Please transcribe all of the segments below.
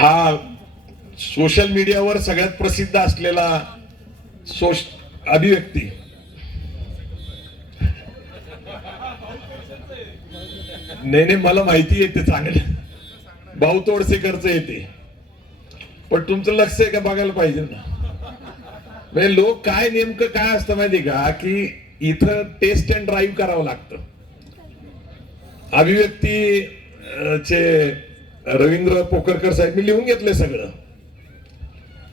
हा सोशल मीडियावर सगळ्यात प्रसिद्ध असलेला सोश अभिव्यक्ती. नाही नाही मला माहिती येते चांगलं. भाऊ तोडसेकरचं येते पण तुमचं लक्ष आहे का बघायला पाहिजे ना? म्हणजे लोक काय नेमकं काय असतं माहिती का? की इथं टेस्ट अँड ड्राईव्ह करावं लागतं. अभिव्यक्ती चे रवींद्र पोकरकर साहेब मी लिहून घेतलंय सगळं.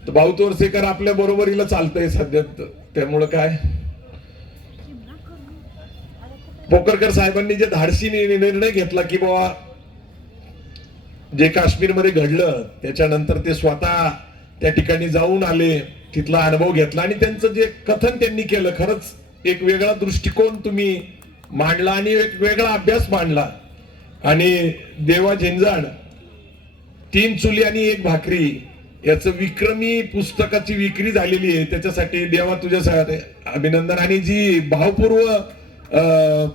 तर भाऊ तोरसेकर आपल्या बरोबरीला चालतंय सध्या. त्यामुळं काय? पोकरकर साहेबांनी जे धाडसीने निर्णय घेतला की बाबा जे काश्मीरमध्ये घडलं त्याच्यानंतर ते स्वतः त्या ठिकाणी जाऊन आले तिथला अनुभव घेतला आणि त्यांचं जे कथन त्यांनी केलं खरंच एक वेगळा दृष्टिकोन तुम्ही मांडला आणि एक वेगळा अभ्यास मांडला. आणि देवा झेंजाड तीन चुली आणि एक भाकरी याचं विक्रमी पुस्तकाची विक्री झालेली आहे. त्याच्यासाठी देवा तुझ्या अभिनंदन. आणि जी भावपूर्व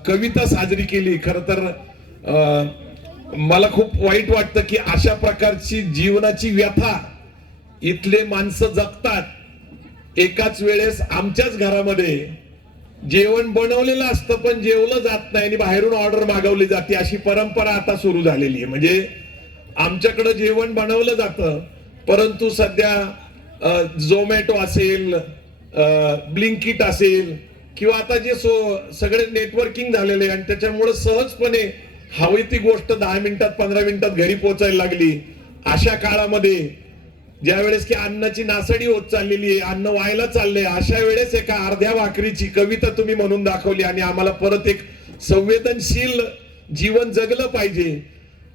कविता साजरी केली खर तर अं, मला खूप वाईट वाटतं की अशा प्रकारची जीवनाची व्यथा इथले माणसं जगतात. एकाच वेळेस आमच्याच घरामध्ये जेवण बनवलेलं असतं पण जेवलं जात नाही आणि बाहेरून ऑर्डर मागवली जाते अशी परंपरा आता सुरू झालेली आहे. म्हणजे आमच्याकडे जेवण बनवलं जातं परंतु सध्या झोमॅटो असेल ब्लिंकिट असेल किंवा आता जे सो सगळे नेटवर्किंग झालेले आहे आणि त्याच्यामुळे सहजपणे हवी ती गोष्ट दहा मिनिटात पंधरा मिनिटात घरी पोहोचायला लागली. अशा काळामध्ये ज्या वेळेस की अन्नाची नासडी होत चाललेली आहे अन्न व्हायला चाललंय अशा वेळेस एका अर्ध्या भाकरीची कविता तुम्ही म्हणून दाखवली आणि आम्हाला परत एक संवेदनशील जीवन जगलं पाहिजे.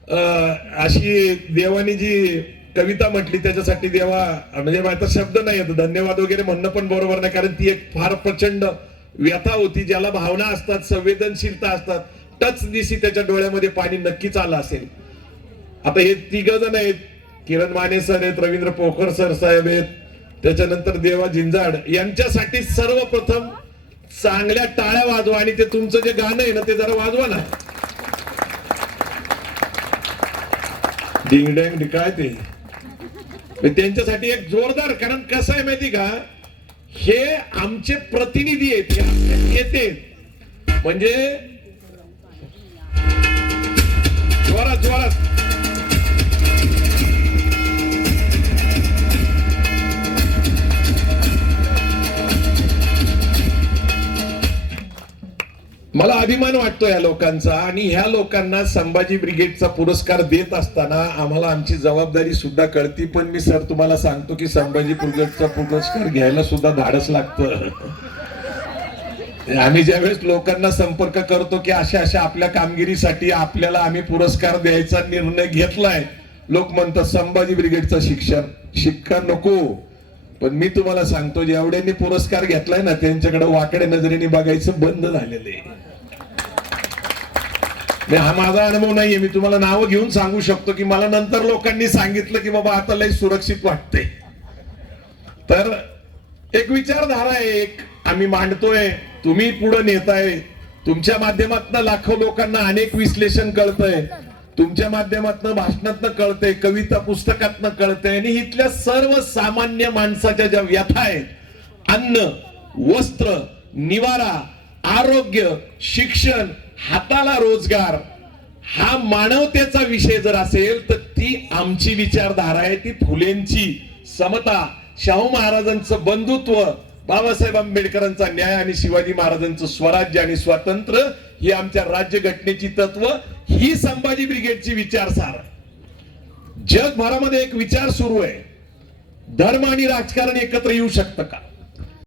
अशी देवानी जी कविता म्हटली त्याच्यासाठी देवा म्हणजे माझा शब्द नाही येतो धन्यवाद वगैरे म्हणणं पण बरोबर नाही कारण ती एक फार प्रचंड व्यथा होती ज्याला भावना असतात संवेदनशीलता असतात टच दिसी त्याच्या डोळ्यामध्ये पाणी नक्कीच आलं असेल. आता हे तिघ जण आहेत किरण माने सर आहेत रवींद्र पोखर सर साहेब आहेत त्याच्यानंतर देवा झिंजाड यांच्यासाठी सर्वप्रथम चांगल्या टाळ्या वाजवा आणि ते तुमचं जे गाणं आहे ना ते जरा वाजवा ना. डिंग ढिकाळते काय ते त्यांच्यासाठी एक जोरदार कारण कसं आहे माहिती का? हे आमचे प्रतिनिधी आहेत येते म्हणजे जोरात जोरात. मला अभिमान वाटतो या लोकांचा आणि ह्या लोकांना संभाजी ब्रिगेडचा पुरस्कार देत असताना आम्हाला आमची जबाबदारी सुद्धा कळती पण मी सर तुम्हाला सांगतो की संभाजी ब्रिगेडचा पुरस्कार घ्यायला सुद्धा धाडस लागतं. आम्ही ज्यावेळेस लोकांना संपर्क करतो की अशा अशा आपल्या कामगिरीसाठी आपल्याला आम्ही पुरस्कार द्यायचा निर्णय घेतलाय लोक म्हणतात संभाजी ब्रिगेडचं शिक्षण शिक्का नको. पण मी तुम्हाला सांगतो जेवढ्यांनी पुरस्कार घेतलाय ना त्यांच्याकडे वाकड्या नजरेने बघायचं बंद झालेलं आहे. हा माझा अनुभव नाहीये. मी तुम्हाला नावं घेऊन सांगू शकतो की मला नंतर लोकांनी सांगितलं की बाबा आता लय सुरक्षित वाटते तर एक विचारधारा आहे एक आम्ही मांडतोय तुम्ही पुढे नेताय तुमच्या माध्यमातून लाखो लोकांना अनेक विश्लेषण कळतंय. तुमच्या माध्यमातनं भाषणातनं कळतंय कविता पुस्तकातनं कळतंय आणि इथल्या सर्व सामान्य माणसाच्या ज्या व्यथा आहेत अन्न वस्त्र निवारा आरोग्य शिक्षण हाताला रोजगार हा मानवतेचा विषय जर असेल तर ती आमची विचारधारा आहे ती फुलेंची समता शाहू महाराजांचं बंधुत्व बाबासाहेब आंबेडकरांचा न्याय आणि शिवाजी महाराजांचं स्वराज्य आणि स्वातंत्र्य ही आमच्या राज्यघटनेची तत्व ही संभाजी ब्रिगेडची विचारसार. जगभरामध्ये एक विचार सुरू आहे. धर्म आणि राजकारण एकत्र येऊ शकतं का?